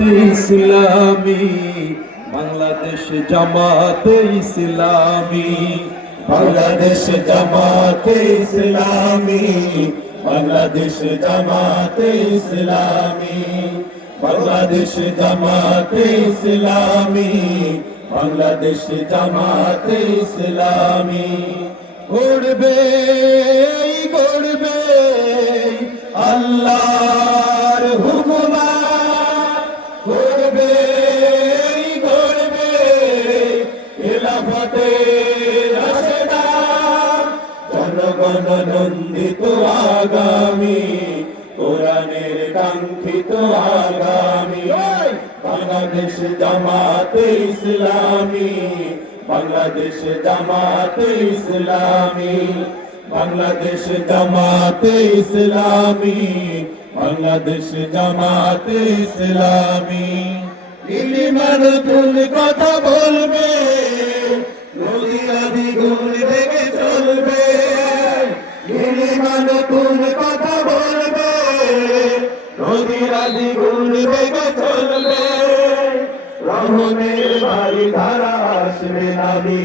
ইসলামী বাংলাদেশ জামাতে ইসলামী, বাংলাদেশ জামাতে ইসলামী, বাংলাদেশ জামাতে ইসলামী, বাংলাদেশ জামাতে ইসলামী, বাংলাদেশ জামাতে ইসলামী। গড়বে গড়বে আল্লাহর হুকুমাত, গড়বে গড়বে খেলাফতের রাশেদার, জনগণ নন্দিত আগামী, কোরআনের কাঙ্ক্ষিত আগামী। বাংলাদেশ জামাতে ইসলামী, বাংলাদেশ জামাতে ইসলামী, বাংলাদেশ জামাতে ইসলামী, বাংলাদেশ জামাতে ইসলামী। নীলিমার নতুন কথা বলবে, নদী নদী গুণ রেগে চলবে। নীলিমা নতুন কথা বলবে, নদী নদী গুণ রেগে চলবে। রহমের বাড়ি ধারা আসবে নামি,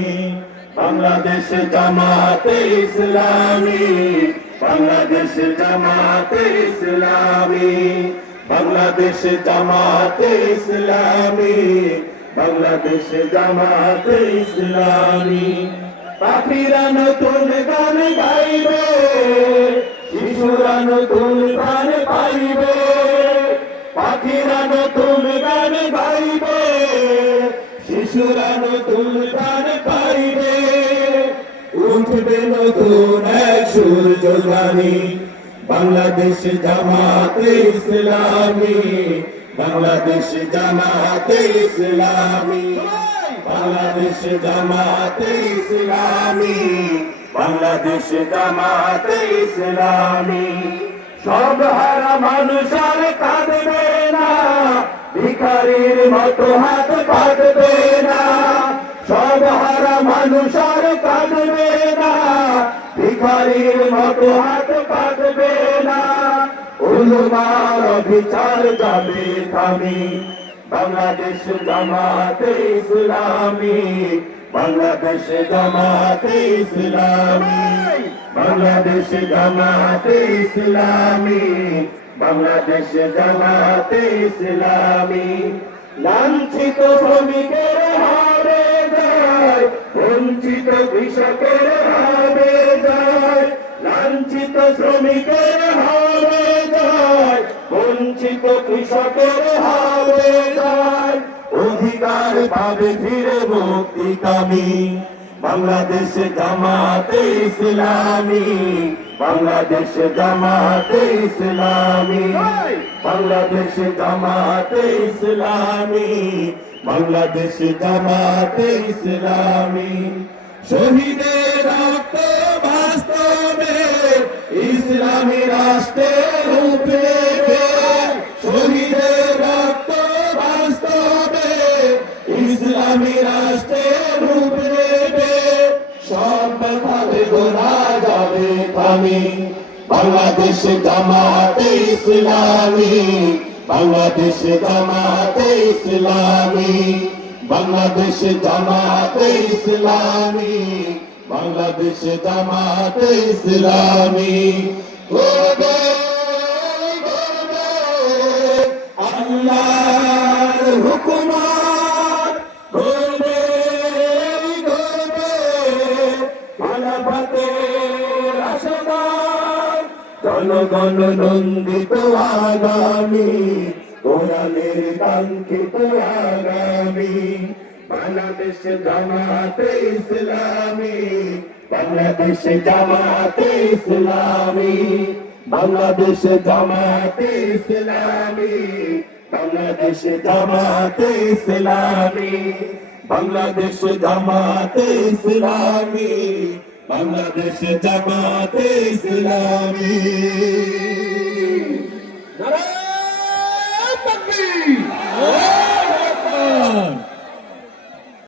বাংলাদেশ জামাতে ইসলামী, বাংলাদেশ জামাতে ইসলামী, বাংলাদেশ জামাতে ইসলামী, বাংলাদেশ জামাতে ইসলামী। পাখিরা নতুন গান গাইবে, শিশুরা নতুন গান পাইবে। পাখিরা নতুন গান গাইবে, শিশুরা নতুন গান পাইবে। উঠবে নতুন এক সূর্য গানি, বাংলাদেশ জামাতে ইসলামী, বাংলাদেশ জামাতে ইসলামী, বাংলাদেশ জামাতে ইসলামী, বাংলাদেশ জামাতে ইসলামী। সব হারা মানুষ আর কাঁদবে না, ভিখারির মতো হাত পাতবে না। সব হারা মানুষ আর কাঁদবে না, ভিখারির মতো হাত পাতবে না। উলমার বিচার যাবে থামি, বাংলাদেশ জামাতে ইসলামী, বাংলাদেশ জামাতে ইসলামী, বাংলাদেশ জামাতে ইসলামী, বাংলাদেশ জামাতে ইসলামী। লাঞ্ছিত শ্রমিকের হারে যায়, বঞ্চিত কৃষকের হারে যায়। লাঞ্ছিত শ্রমিকের হারে যায়, বঞ্চিত কৃষকের হারে যায়। অধিকার পাবে ফিরে মুক্তিকামী, বাংলাদেশ জামাতে ইসলামী, বাংলাদেশ জামাতে ইসলামী, বাংলাদেশ জামাতে ইসলামী, বাংলাদেশ জামাতে ইসলামী। শহীদের রক্ত বাস্তবে ইসলামী রাষ্ট্রের রূপ নেবে। শহীদের রক্ত বাস্তবে ইসলামী রাষ্ট্রের রূপ নেবে। সবভাবে গোনা যাবে থামি, বাংলাদেশ জামাতে ইসলামী, বাংলাদেশ জামাতে ইসলামী, বাংলাদেশ জামাতে ইসলামী, বাংলাদেশ জামাতে ইসলামী। গড়বে গড়বে আল্লাহর হুকুমাত, গড়বে গড়বে খেলাফতের রাশেদার, জনগণ নন্দিত আগামী, কোরআনের কাঙ্ক্ষিত আগামী। বাংলাদেশ জামাতে ইসলামী, বাংলাদেশ জামাতে ইসলামী, বাংলাদেশ জামাতে ইসলামী, বাংলাদেশ জামাতে ইসলামী, বাংলাদেশ জামাতে ইসলামী, বাংলাদেশ জামাতে ইসলামী। নারায়ে তাকবীর, আল্লাহু আকবার।